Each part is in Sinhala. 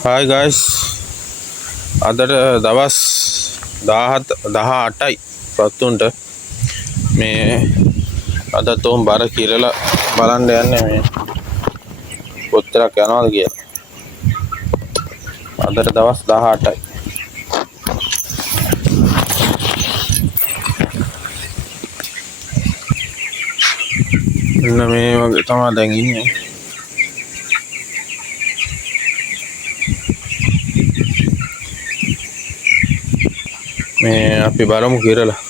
Hi guys, අදට දවස් 18යි පත්තුන්ට මේ අද තෝම් බර කිරලා බලන්න යන්නේ මේ කොච්චරක් යනවද කියලා. අදට දවස් 18යි. මෙන්න මේ වගේ තමයි දැන් ඉන්නේ. මේ අපි බලමු කිරලා.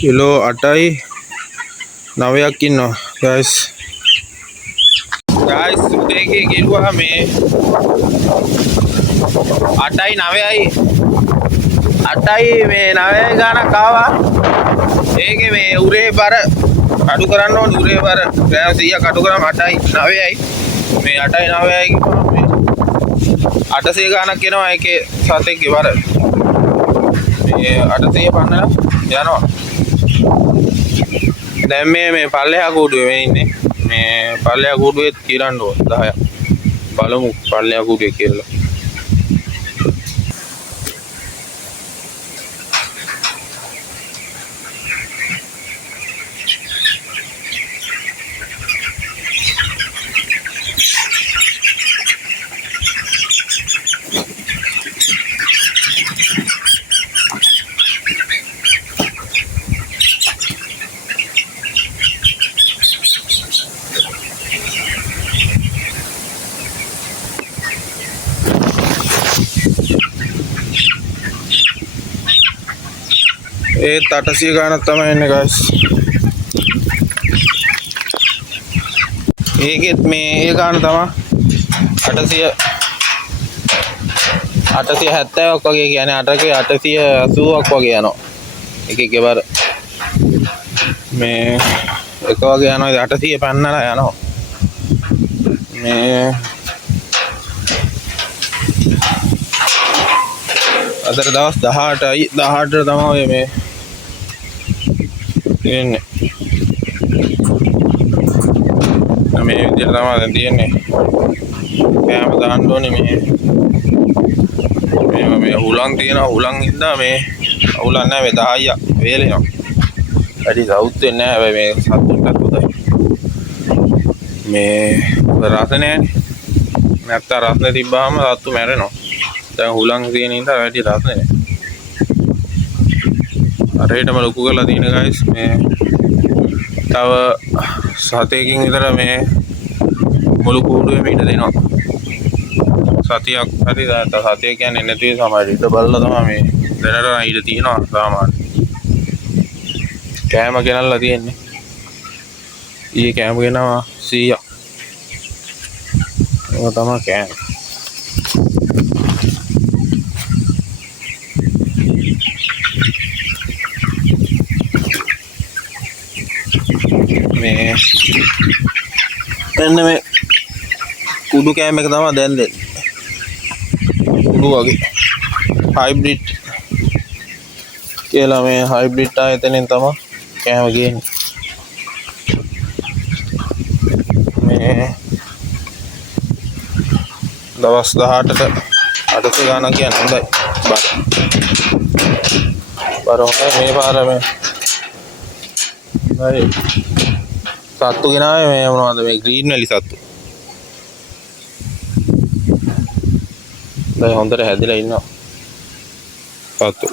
කිලෝ 8යි 9ක් ඉන්නවා guys. උදේකේ කිරුවා මේ 8යි 9යි 8යි මේ 9යි ගානක් ආවා. ඒකේ මේ උරේ බර අඩු කරන්න ඕනේ. උරේ බර ග්‍රෑම් 100ක් අඩු කරාම 8යි 9යි මේ 8යි 9යි කිව්වම මේ 800 ගානක් එනවා ඒකේ සතෙක්ගේ බර. මේ 800 පන්නලා යනවා. දැන් මේ පල්ලෙහා කූඩුවේ මේ ඉන්නේ. මේ පල්ලෙහා කූඩුවේ කිරන්න ඕන 10ක්. බලමු පල්ලෙහා කූඩුවේ කියලා. ඒ 800 ගානක් තමයි එන්නේ guys. ඒකෙත් මේ ඒ ගාන තමයි 870ක් වගේ කියන්නේ 880ක් වගේ යනවා. එකේ බර මේ එක වගේ යනවා 800 පන්නලා යනවා. මේ අදට දවස් 18යි 18 තමයි මේ තියෙන්නේ. මේ විදිහට තමයි දැන් තියෙන්නේ. කෑම දාන්න ඕනේ මේ හුලං තියෙනවා. හුලං ඉඳලා මේ හුලං නැහැ මේ 10ක් වේලෙනවා. වැඩි සවුත් වෙන්නේ නැහැ. හැබැයි මේ සතුන්ටත් උදයි. මේ රස නැහැනේ. නැත්නම් රස තිබ්බාම සතු මැරෙනවා. දැන් හුලං තියෙන ඉඳලා වැඩි රස නැහැ. අරේටම ලොකු කරලා තියෙන guys මේ තව සතේකින් විතර මේ මුළු කූඩුවේම ඉඳ දෙනවා. සතියක් හරි සතිය කියන්නේ නැති සමහර ඉඳ බලලා තමයි මේ දැනට ඉඳ තියෙනවා සාමාන්‍ය. කෑම ගෙනල්ලා තියෙන්නේ. ඊයේ කෑම ගෙනවා 100ක්. ඒක තමයි කෑම. මේ මෙන්න මේ කුඩු කෑම එක තමයි දැන් දෙන්නේ. කුඩු වගේ හයිබ්‍රිඩ් කියලා මේ හයිබ්‍රිඩ් ආයතනෙන් තමයි කෑම ගේන්නේ. මේ දවස් 18ට 800 ගාණක් කියන්නේ හොඳයි. බර හොඳයි මේ පාර මේ හරි සත්තු ගෙනාවේ මේ මොනවද මේ ග්‍රීන් වැලි සත්තු. දැන් හොඳට හැදිලා ඉන්නවා සත්තු.